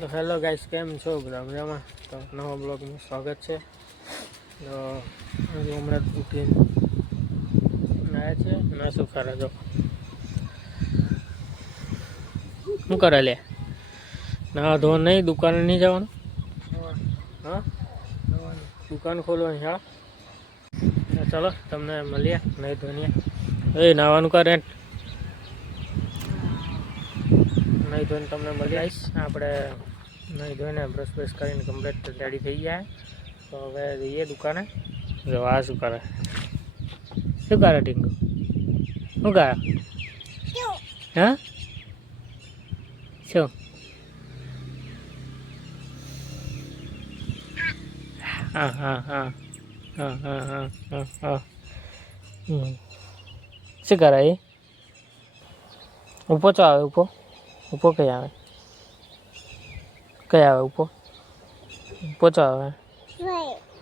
તો hello guys, કેમ છો? મજામાં? તો નવા બ્લોગનું સ્વાગત છે. તો હમણાં ઉઠીને આવ્યા છે ના શું કરે જો શું કરે લે? ના ધોન નહીં, દુકાને નહીં જવાનું? હા, દુકાન ખોલવાની હા. ચલો તમને મળીએ નહીં ધોનીએ. એ નાવાનું કરે નહીં ધોઈને તમને મળી આવીશ. આપણે નહીં ધોઈને બ્રશ બ્રશ કરીને કમ્પ્લીટ રેડી થઈ જાય. તો હવે જઈએ દુકાને. જો આ શું કરે? શું કરે ટીંગુ? શું કરે? હા શું? હા હા હા હા હા હા હા હા. શું કરે એ? ઉપો ચો આવે? ઉપો કઈ આવે? કઈ આવે ઉપો? ઉપો ચો આવે?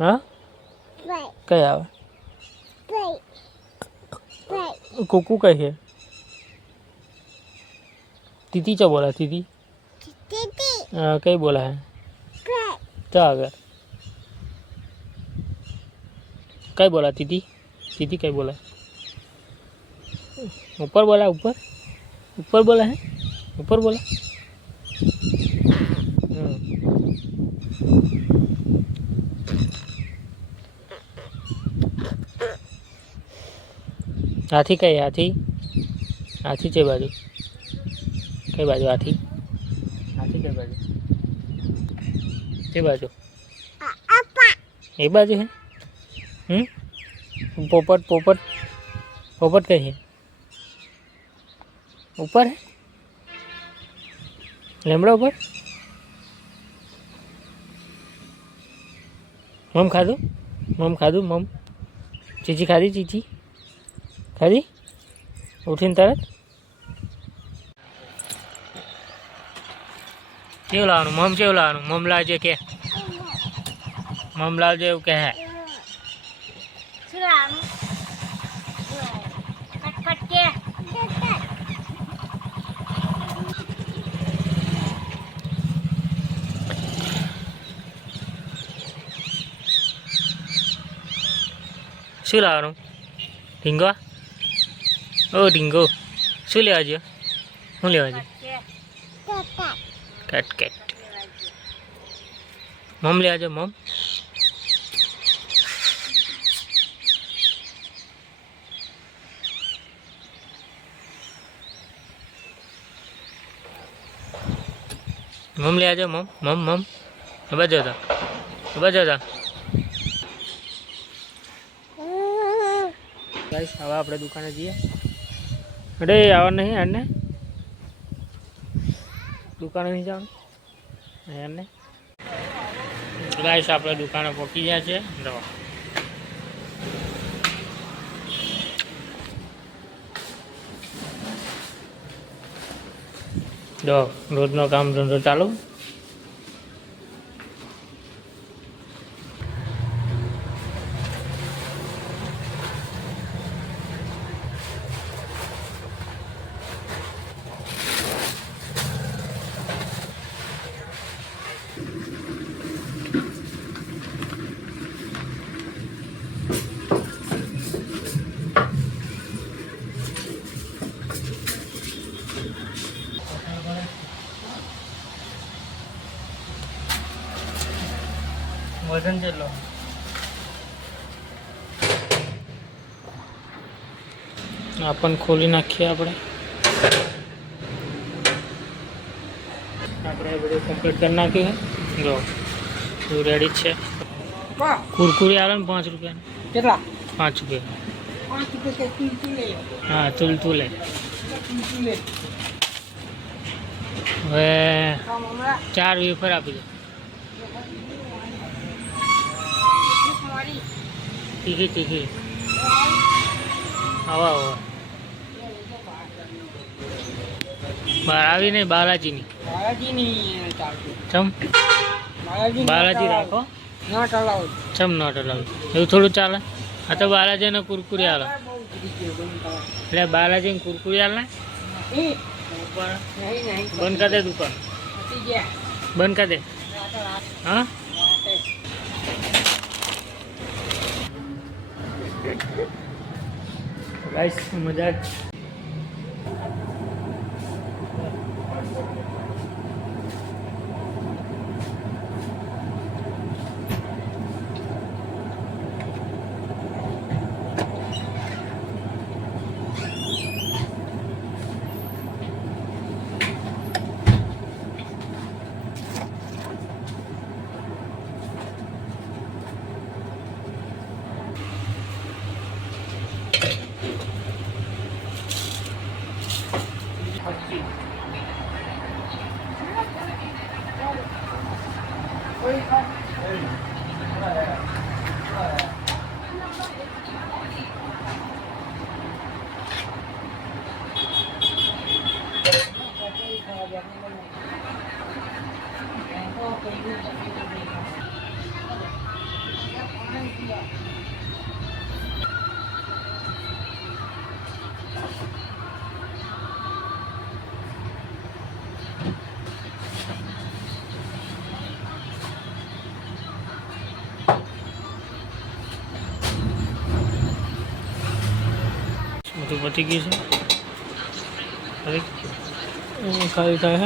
હા કઈ આવે? કુકુ કઈ છે? तीती चो बोला? तीती हाँ कई बोला है? क्या अगर कई बोला? तीती तीती कई बोला? ऊपर बोला? ऊपर बोला है? ऊपर बोला? हाथी कई? हाथी हाथी चे बाजू कई बाजू? हाथी हाथी कई बाजू? बाजू ये बाजू है? पोपट पोपट पोपट कहीं है? ऊपर है? लेमड़ा ऊपर? मम खादू मम चीची खादी? चीची खादी? उठीने तरत केव लावવાનું? मम केव लावવાનું? मम लावજે કે मम लावજે એવું કહે. શું લાવવાનું? ઢીંગો? ઓ ઢીંગો શું લેવા જોઈએ? શું લેવા જોઈએ? કટકેટ મમ લેવા જો મમ. મમ લેવા જો મમ મમ મમ. બજો હતા ગાઈસ. હવે આપણે દુકાને જઈએ. અરે આવવાનું નહીં યારને, દુકાને નહીં જવાનું યારને. ગાઈસ આપણે દુકાને પહોંચી ગયા છે. જો રોજનો કામ ધંધો ચાલુ. વજન કેટલો? આ પણ ખોલી નાખીએ આપણે બધું કમ્પ્લીટ કરી નાખ્યું છે. જો બધું રેડી જ છે. કુરકુરી આવે ને 5 રૂપિયા કેટલા? 5 રૂપિયા. હા તુલતુલે. હવે 4 વેફર આપી દો. તીખી આવા બહાર આવી નહીં. બાલાજીની ચમ બાલાજી રાખો. ચમ નોટ અલાઉડ એવું થોડું ચાલે? આ તો બાલાજીને કુરકુરી આલે એટલે બાલાજીને કુરકુરી આલે. બંધ कर दे दुकान, बंद कर दे। हाँ गाइस मजाक। બધું પતી ગયું છે, ખાલી થાય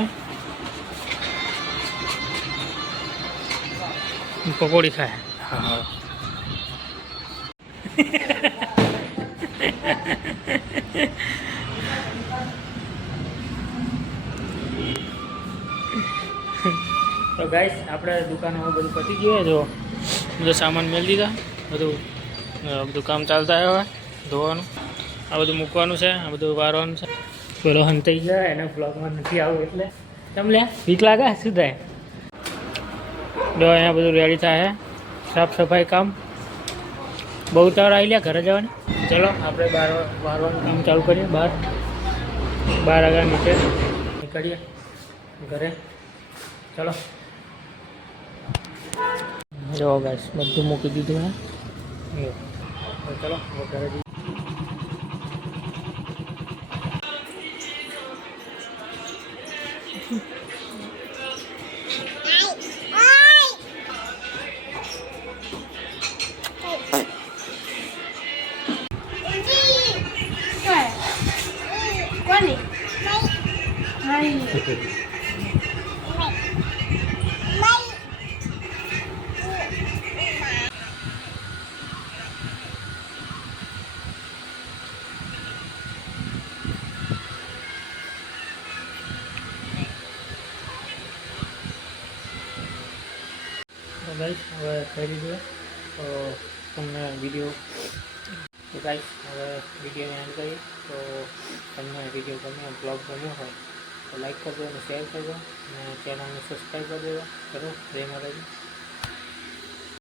છે પકોડી ખાય। હા હા તો ગાઈસ આપણે દુકાનમાં બધું પતી ગયું, જો બધો સામાન મેળ દીધા, બધું કામ ચાલતા આવ્યા ધોવાનું, આ બધું મૂકવાનું છે, આ બધું વારવાનું છે। પેલો હંતાઈ જાય એને બ્લોગમાં નથી આવું એટલે તમને વીક લાગે શું થાય। જો અહીંયા બધું રેડી થાય, સાફ સફાઈ કામ બહુ તાર આવી લ્યા ઘરે જવાની। ચલો આપણે વારવાનું કામ ચાલુ કરીએ, બાર આગળ નીચે નીકળીએ ઘરે। ચલો જો ગાઈસ બધું મૂકી દીધું હે, ચલો ઘરે જઈએ। तो गाइस હવે કરી દીધું તો તમને વિડીયો, તો ગાઈસ હવે વિડીયોને એન્ડ કરીએ। તો તમને વિડીયો ગમ્યો, બ્લોગ ગમ્યો હોય તો લાઈક કરજો અને શેર કરજો અને ચેનલને સબસ્ક્રાઈબ કરી દેજો। ચલો જય માતાજી।